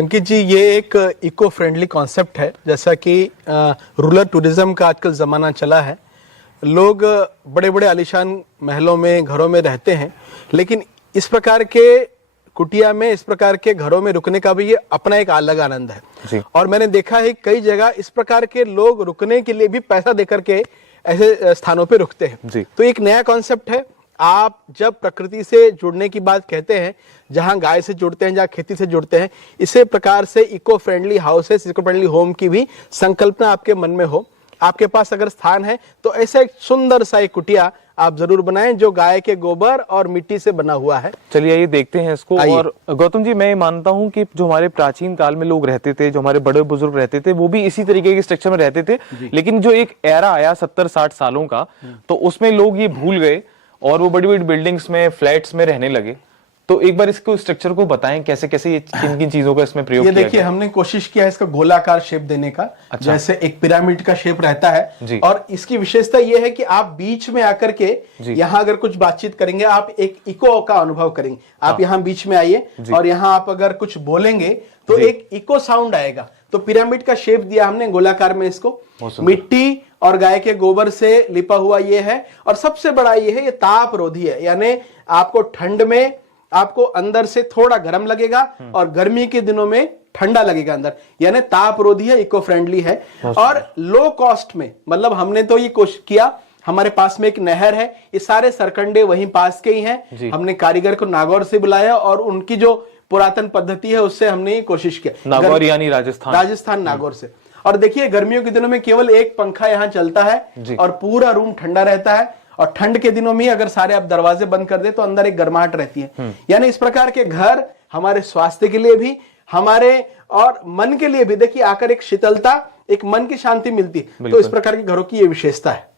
अंकित जी, ये एक eco friendly concept है। जैसा कि रूरल टूरिज्म का आजकल ज़माना चला है। लोग बड़े बड़े आलीशान महलों में, घरों में रहते हैं, लेकिन इस प्रकार के कुटिया में, इस प्रकार के घरों में रुकने का भी ये अपना एक अलग आनंद है जी। और मैंने देखा है कई जगह इस प्रकार के लोग रुकने के लिए भी पैसा देकर के ऐसे स्थानों पे रुकते हैं जी। तो एक नया कॉन्सेप्ट है। आप जब प्रकृति से जुड़ने की बात कहते हैं, जहां गाय से जुड़ते हैं, जहां खेती से जुड़ते हैं, इसी प्रकार से eco friendly houses, eco friendly home की भी संकल्पना आपके मन में हो। आपके पास अगर स्थान है तो ऐसा एक सुंदर सा एक कुटिया आप जरूर बनाएं जो गाय के गोबर और मिट्टी से बना हुआ है। चलिए आइए देखते हैं इसको। और गौतम जी, मैं मानता हूं कि जो हमारे प्राचीन काल में लोग रहते थे, जो हमारे बड़े बुजुर्ग रहते थे, वो भी इसी तरीके के स्ट्रक्चर में रहते थे। लेकिन जो एक एरा आया 70-60 सालों का, तो उसमें लोग ये भूल गए और वो बड़ी बड़ी बिल्डिंग्स में, फ्लैट्स में रहने लगे। तो एक बार इसको स्ट्रक्चर को बताएं, कैसे कैसे ये किन किन चीजों का इसमें प्रयोग ये किया देखिए, हमने कोशिश किया है इसका गोलाकार शेप देने का। अच्छा। जैसे एक पिरामिड का शेप रहता है जी। और इसकी विशेषता ये है कि आप बीच में आकर के यहाँ अगर कुछ बातचीत करेंगे, आप एक इको का अनुभव करेंगे। आप यहाँ बीच में आइए और यहाँ आप अगर कुछ बोलेंगे तो एक इको साउंड आएगा। तो पिरामिड का शेप दिया हमने गोलाकार में इसको। मिट्टी और गाय के गोबर से लिपा हुआ ये है और सबसे बड़ा ये है, ये ताप रोधी है। यानी आपको ठंड में आपको अंदर से थोड़ा गर्म लगेगा और गर्मी के दिनों में ठंडा लगेगा अंदर। यानी ताप रोधी है, इको फ्रेंडली है और लो कॉस्ट में। मतलब हमने तो ये कोशिश किया, हमारे पास में एक नहर है, ये सारे सरकंडे वहीं पास के ही हैं। हमने कारीगर को नागौर से बुलाया और उनकी जो पुरातन पद्धति है उससे हमने ये कोशिश किया। नागौर यानी राजस्थान नागौर से। और देखिए, गर्मियों के दिनों में केवल एक पंखा यहाँ चलता है और पूरा रूम ठंडा रहता है। और ठंड के दिनों में अगर सारे आप दरवाजे बंद कर दे तो अंदर एक गर्माहट रहती है। यानी इस प्रकार के घर हमारे स्वास्थ्य के लिए भी, हमारे और मन के लिए भी, देखिए आकर एक शीतलता, एक मन की शांति मिलती है। तो इस प्रकार के घरों की ये विशेषता है।